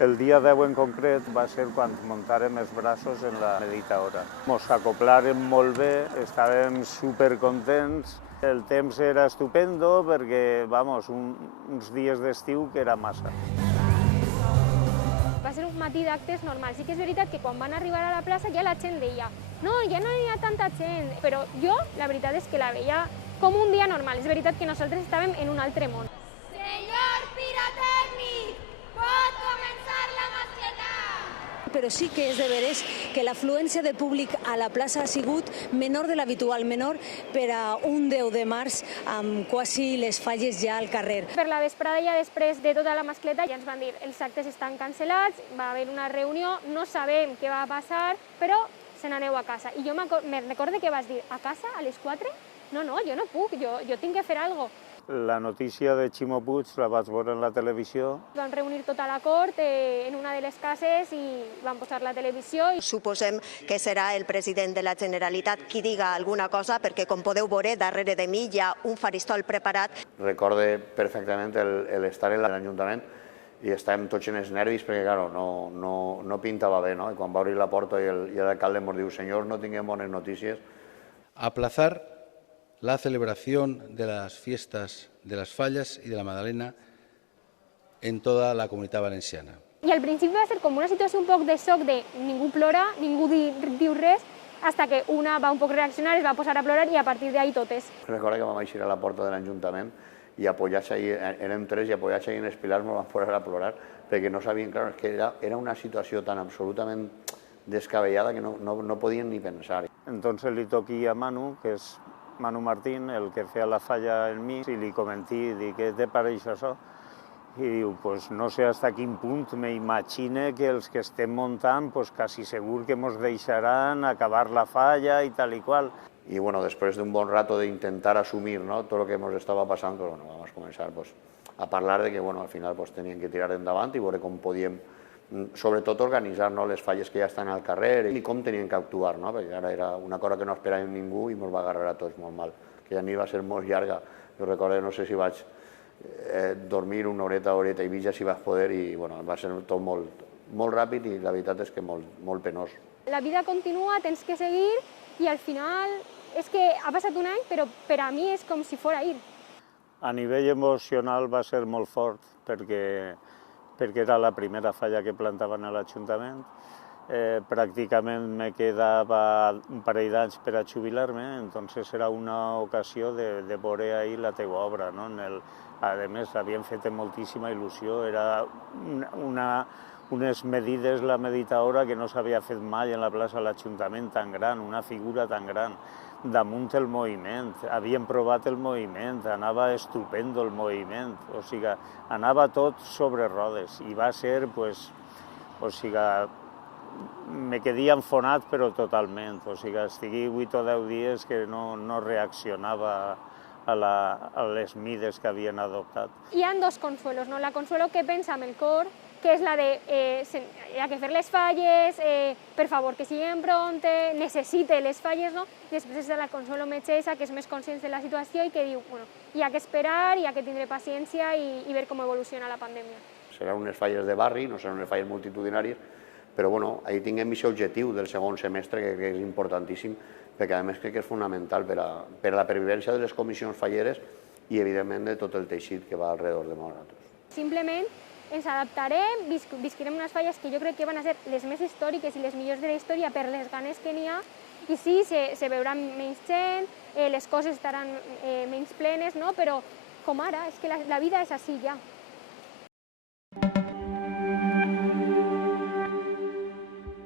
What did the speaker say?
El dia 10 en concret va ser quan muntàrem els braços en la meditadora. Ens acoplàrem molt bé, estàvem supercontents. El temps era estupendo perquè, vamos, uns dies d'estiu que era massa. Va ser un matí d'actes normal. Sí que és veritat que quan van arribar a la plaça ja la gent deia no, ja no hi ha tanta gent, però jo la veritat és que la veia com un dia normal. És veritat que nosaltres estàvem en un altre món. Senyor pirotècnic, pot començar la mascleta! Però sí que és de veres que l'afluència de públic a la plaça ha sigut menor de l'habitual, menor per a un 10 de març amb quasi les falles ja al carrer. Per la vesprada, ja després de tota la mascleta, ja ens van dir els actes estan cancel·lats, va haver una reunió, no sabem què va passar, però se n'aneu a casa. I jo me recordo que vas dir, a casa a les 4? No, jo no puc, jo tinc que fer alguna cosa. La notícia de Ximo Puig la vaig veure en la televisió. Vam reunir tota la cort en una de les cases i vam posar la televisió. Suposem que serà el president de la Generalitat qui diga alguna cosa, perquè com podeu veure, darrere de mi hi ha un faristol preparat. Recorde perfectament l'estar en l'Ajuntament i estàvem tots en els nervis perquè, claro, no pintava bé, no? I quan va obrir la porta i l'alcalde ens diu, senyors, no tinguem bones notícies. Aplazar la celebración de las fiestas de las Fallas y de la Magdalena en toda la Comunitat Valenciana. I al principi va ser com una situació un poc de xoc de ningú plora, ningú diu res, hasta que una va un poc reaccionar, es va posar a plorar i a partir d'ahí totes. Recordo que vam eixir a la porta de l'Ajuntament i apoyats ahí, érem tres i apoyats ahí en els pilars ens vam posar a plorar perquè no sabien, clar, que era una situació tan absolutament descabellada que no podien ni pensar. Entonces li toqui a Manu, que és Manu Martín, el que feia la falla en mi, i li comenté, dic, què te pareix això? I diu, pues no sé hasta quin punt m'imagine que els que estem muntant, pues quasi segur que ens deixaran acabar la falla i tal i qual. I bueno, després d'un bon rato d'intentar assumir, ¿no?, tot el que ens estava passant, pues, bueno, vam començar pues, a parlar de que bueno, al final pues, tenien que tirar endavant i veure com podíem, sobretot organitzar, no, les falles que ja estan al carrer i com tenien que actuar, no? Perquè ara era una cosa que no esperàvem ningú i ens va agarrar a tots molt mal. Aquella nit va ser molt llarga. Jo recordo, no sé si vaig dormir una horeta i mitja si vaig poder i bueno, va ser tot molt ràpid i la veritat és que molt penós. La vida continua, tens que seguir i al final és que ha passat un any però per a mi és com si fos ahir. A nivell emocional va ser molt fort perquè era la primera falla que plantaven a l'Ajuntament. Pràcticament me quedava un parell d'anys per a jubilar-me, entonces era una ocasió de veure ahir la teua obra, no? A més, l'havien fet amb moltíssima il·lusió, era unes medides, la meditadora, que no s'havia fet mai en la plaça de l'Ajuntament tan gran, una figura tan gran, damunt el moviment, havien provat el moviment, anava estupendo el moviment, o sigui, anava tot sobre rodes i va ser, pues, o sigui, me quedia enfonat però totalment, o sigui, estigui 8 o 10 dies que no reaccionava a les mides que havien adoptat. Hi ha dos consuelos, no? La consuelo que pensa amb el cor, que és la de hi ha que fer les falles, per favor que siguin pronte, necessite les falles, no? I després és la consuelo metgessa, que és més conscient de la situació i que diu, bueno, hi ha que esperar, hi ha que tindre paciència i veure com evoluciona la pandèmia. Seran unes falles de barri, no seran unes falles multitudinàries, però bueno, ahí tinguem aquest objectiu del segon semestre que és importantíssim, perquè a més crec que és fonamental per a la pervivència de les comissions falleres i evidentment de tot el teixit que va alrededor de nosaltres. Simplement ens adaptarem, visquirem unes falles que jo crec que van a ser les més històriques i les millors de la història per les ganes que n'hi ha i sí, se veurà menys gent, les coses estaran menys plenes, no? Però com ara, és que la vida és així ja.